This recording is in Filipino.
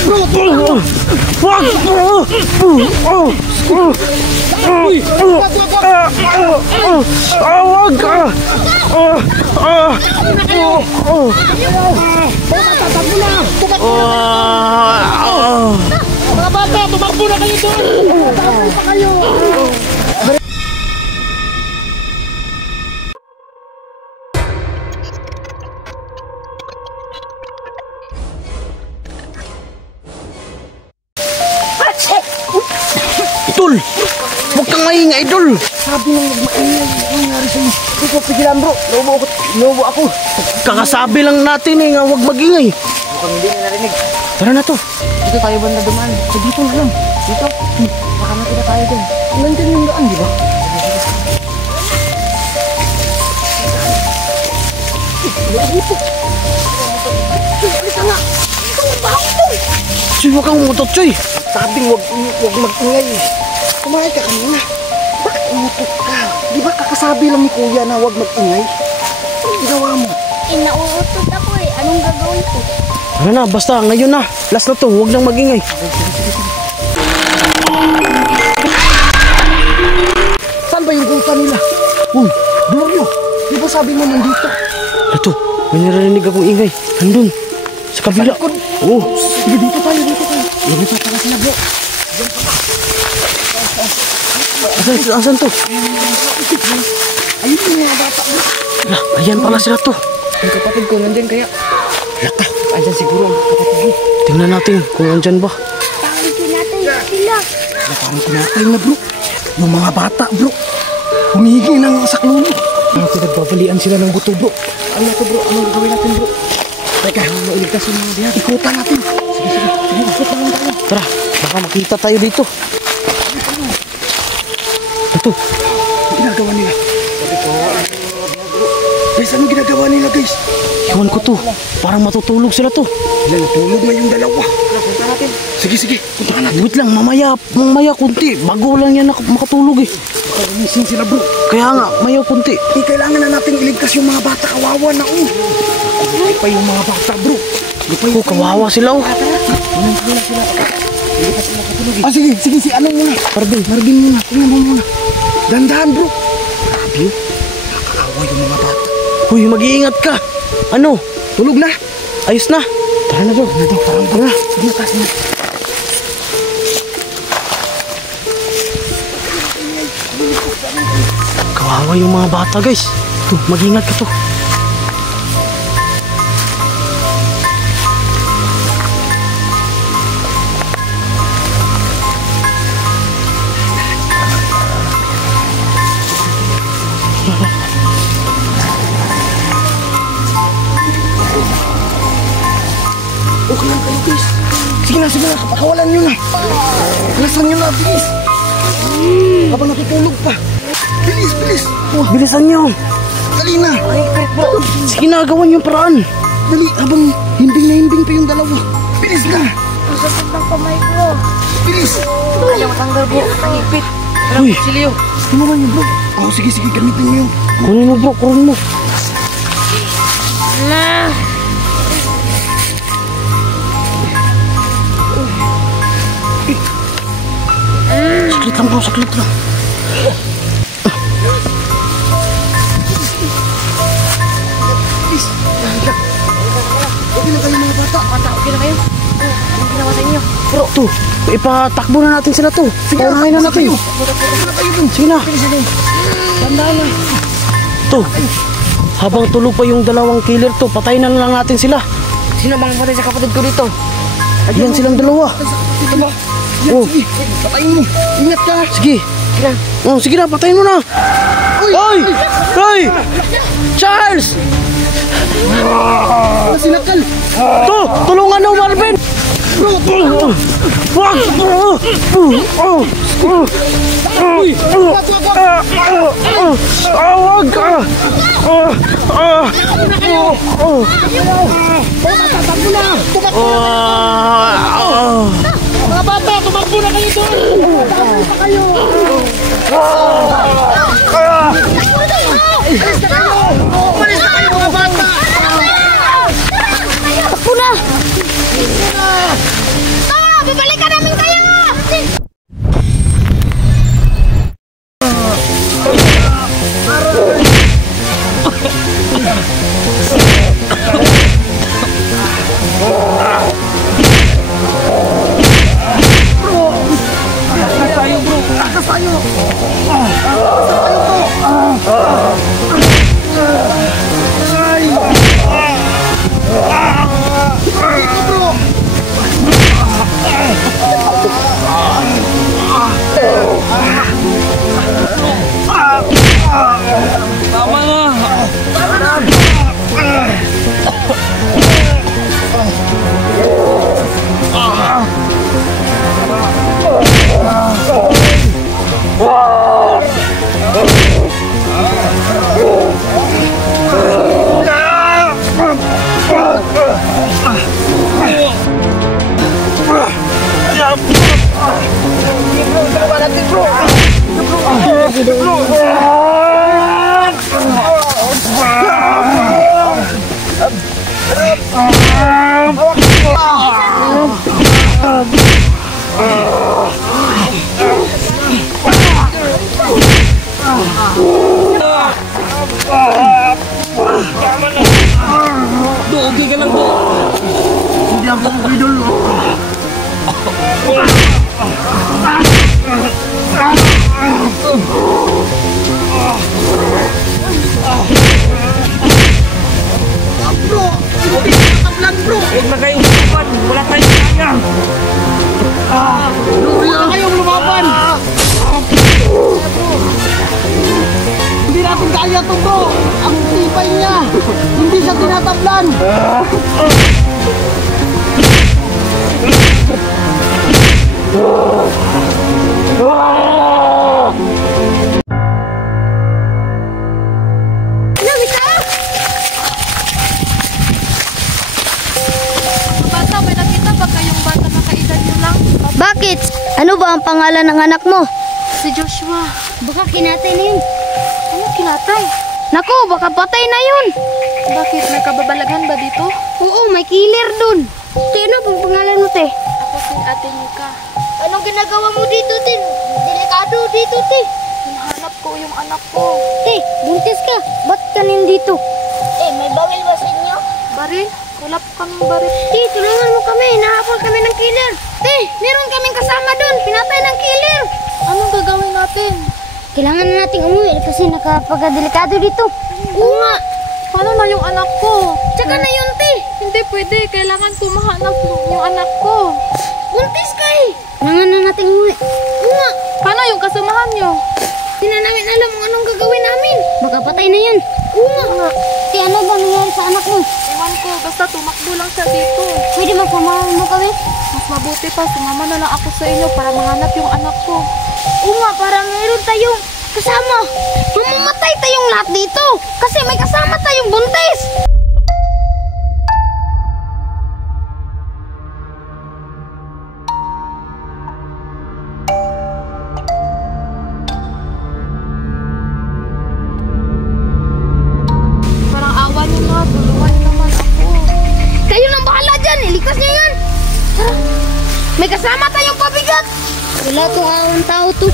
Wag! Mga bata, tumakbo na kayo doon! Tumakbo pa kayo! Idol! Huwag kang maingay, Idol! Sabi nang maingay, ang nangyari sa'yo. Hindi ko pigilan, bro. Lobo ako. Kakasabi lang natin eh nga huwag magingay. Mukhang hindi na narinig. Tara na to. Dito tayo banda dumaan. So dito na lang. Dito. Baka nakita tayo dun. Nandyan yung daan, di ba? Dito. Halika nga. Choy, huwag kang umutot, Choy. Sabing wag mag-ingay. Kumain ka kanina. Bakit umutot ka? Di ba kakasabi lang ni Kuya na wag mag-ingay? Ano ginawa mo? Nauutot ako eh. Anong gagawin ko? Ano na, basta ngayon na. Last na to, huwag nang magingay. Saan ba yung kuta nila? Uy, Glorio, di ba sabi mo nandito? Ito, may narinig akong ingay. Nandun, sa kabila. Oo. Sige, dito tayo. Dito pala sila, bro. Asan to? Ayun yung mga bata, bro. Ayan pala sila to. Yung kapatid ko, nandyan kaya. Lata, andyan siguro ang kapatid mo. Tingnan natin kung andyan ba. Parang kinatay sila. Parang kinatay na, bro. Yung mga bata, bro. Humihingi ng saklolo. Pinagbabalian sila ng buto, bro. Ano na to, bro? Anong gagawin natin, bro? Teka, mailigtas yung mga diyan. Ikutan natin. Sige, ikot na lang tayo. Tara, baka makita tayo dito. Ito. Ang ginagawa nila. Guys, anong ginagawa nila, guys? Iwan ko to. Parang matutulog sila to. Tulog na yung dalawa. Punta natin. Sige, punta natin. Wait lang, mamaya kunti. Bago lang yan makatulog eh. Baka gumising sila, bro. Kaya nga, maya kunti. Kailangan na natin iligtas yung mga bata. Kawawa na, oh. Ay pa yung mga bata, bro. Oh, kawawa sila oh. Ah, sige, ano muna? Margin muna. Tingnan mo muna. Dandahan, bro. Grabe yun. Nakakawa yung mga bata. Uy, mag-iingat ka. Ano? Tulog na. Ayos na. Tara na bro. Tara na. Sige na, taas na. Kawawa yung mga bata guys. Mag-iingat ka to. Okay lang kayo, guys. Sige na. Pakawalan nyo na. Bilisan nyo na, bilis. Habang natutulog pa. Bilis. Oh, bilisan nyo. Dali na. Sige na, gawan yung paraan. Dali, habang himbing pa yung dalawa. Bilis na. Ang sakit ng kamay ko. Bilis. Ayaw matanggal po. Ang ipit. Uy, Silyo. Ano ba yun, bro? Oh, sige, gamitin nyo yun. kunin mo bro, kunin mo. Na. Saklit lang. Bilis. Okay na kayo mga bata. Okay na kayo? Anong ginawa sa inyo? Bro, to, ipatakbo na natin sila to. Paunahin na natin. Sige na. Tandaan na. To, habang tulog pa yung dalawang killer to, patayin na lang natin sila. Sino bang patay sa kapatid ko dito? Yan silang dalawa. Ito ba? Yan, Oh. sige. Patayin mo. Ingat ka. Sige. Oh, sige na, patayin mo na. Hoy! Charles! Sinakal. To, tulungan mo Marvin. Wag! Mga bata, tumakbo na kayo doon. Tumakbo pa kayo. Umalis na kayo mga bata. Takbo na! Okay ka lang, Do. Hindi ako idol. Bro, hindi ka matablan, bro. Huwag na kayong usapan. Wala tayong kaya. Wala kayong lumaban. Hindi natin kaya to, bro. Ang tibay niya. Hindi siya tinatablan. Bata, may nakita ba kayong bata na kaedad nyo lang? Bakit? Ano ba ang pangalan ng anak mo? Si Joshua. Baka kinatay na yun. Ano kinatay? Naku, baka patay na yun. Bakit? May kababalaghan ba dito? Oo, may killer dun. Te, ano pang pangalan mo, te? Ako si Ate Nika. Anong ginagawa mo dito, te? Delikado dito, te. Hinahanap ko yung anak ko. Te, buntis ka. Ba't ka nandito? Eh, may bawal ba sa inyo? Baril? Wala po kaming baril. Te, tulungan mo kami. Nahabol kami ng killer. Te, meron kaming kasama dun. Pinatay ng killer. Anong gagawin natin? Kailangan na nating umuwi kasi nakapagdelikado dito. Oo nga. Paano na yung anak ko? Tsaka na yun, te. Hindi pwede. Kailangan ko mahanap yung anak ko. Buntis ka eh. Kailangan na nating umuwi. Oo nga. Paano yung kasamahan nyo? Hindi na namin alam kung anong gagawin namin. Baka patay na yun. Oo nga. Te, ano ba nangyari sa anak mo? Ewan ko. Basta tumakbo lang siya dito. Pwede magpamahalan mo kami? Mas mabuti pa. Sumama na lang ako sa inyo para mahanap yung anak ko. Oo nga, para meron tayong kasama. Mamamatay tayong lahat dito. Kasi may kasama tayong buntis. Parang awa nyo na. Tulungan nyo naman ako. Kayo nang bahala dyan. Ilikas niyo yan. May kasama tayong pabigat. Wala tong awang tao to.